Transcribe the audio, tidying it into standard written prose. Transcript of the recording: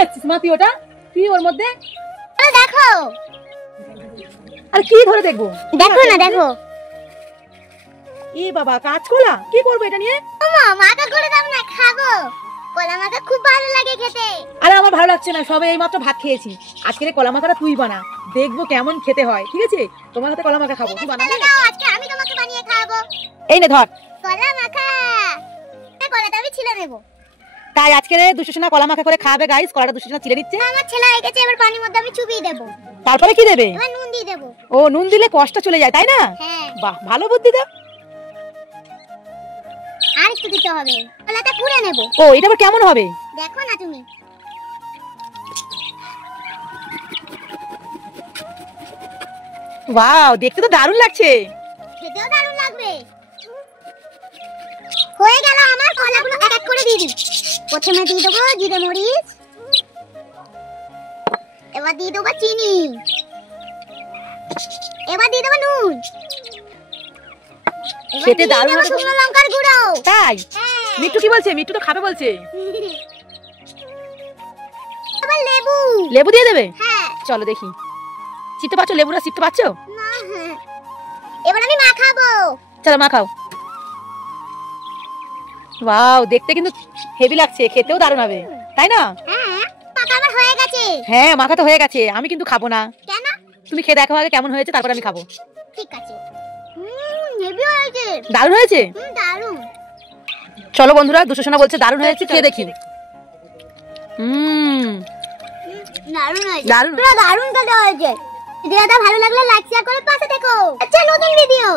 নিয়ে আসছিস মা তুই ওটা? কি ওর মধ্যে? দেখো। আর কি ধরে দেখবো? দেখো না দেখো। ই বাবা কাঁচকলা, কি করবো এটা নিয়ে? মা মাখা করে দাও না, খাবো। কলা মাখা খুব ভালো লাগে খেতে। আরে আমার ভালো লাগছে না, সবে এইমাত্র ভাত খেয়েছি। আজকে কলা মাখাটা তুই বানা, দেখবো কেমন খেতে হয়। ঠিক আছে, তোমার হাতে কলা মাখা খাবো। তুই বানাবি? আজকে আমি তোমাকে বানিয়ে খাওয়াবো। এই নে ধর কলা মাখা। কলাটা আমি ছিলে নেব। তাই আজকে দুষ্টুসোনা কলা মাখা করে খাবে গাইস। কলাটা দুষ্টুসোনা ছিলে নিচ্ছে। আমার ছেলে হয়ে গেছে, এবার পানির মধ্যে আমি চুবিয়ে দেব। তারপরে কি দেবে? এবার নুন দিয়ে দেব। ও নুন দিলে কষ্ট চলে যায় তাই না? হ্যাঁ। বাহ ভালো বুদ্ধি দাও। আর একটু দিতে হবে। কলাটা পুড়ে নেব। ও এটা আবার কেমন হবে? দেখো না তুমি। ওয়াও দেখতে তো দারুণ লাগছে। খেতেও দারুণ লাগবে। হয়ে গেল আমার কলাগুলো এক এক করে দিয়ে দিই। প্রথমে দিয়ে দেবো জিরে মরিচ, এবার দিয়ে দেবো চিনি, এবার দিয়ে দেবো নুন, খেতে দারুণ হবে। শুকনো লঙ্কার গুঁড়ো। তাই মিট্টু কি বলছে? মিট্টু তো খাবে বলছে। এবার লেবু। লেবু দিয়ে দেবে? হ্যাঁ। চলো দেখি। চিপতে পাচ্ছো? লেবুটা চিপতে পাচ্ছো? না। এবার আমি মাখাবো। চলো মাখাও। ওয়াও দেখতে কিন্তু হেভি লাগছে, খেতেও দারুণ হবে তাই না? হ্যাঁ মাখা আমার হয়ে গেছে। হ্যাঁ মাখা তো হয়ে গেছে, আমি কিন্তু খাবো না। কেন? তুমি খেয়ে দেখো আগে কেমন হয়েছে, তারপর আমি খাবো। ঠিক আছে। হেভি হয়েছে। দারুণ হয়েছে? দারুণ। চলো বন্ধুরা, দুষ্টুসোনা বলছে দারুণ হয়েছে, খেয়ে দেখি। দারুণ হয়েছে। দারুণ। পুরো দারুণ খেতে হয়েছে। ভিডিওটা ভালো লাগলে লাইক শেয়ার করে পাশে থেকো। আচ্ছা নতুন ভিডিও।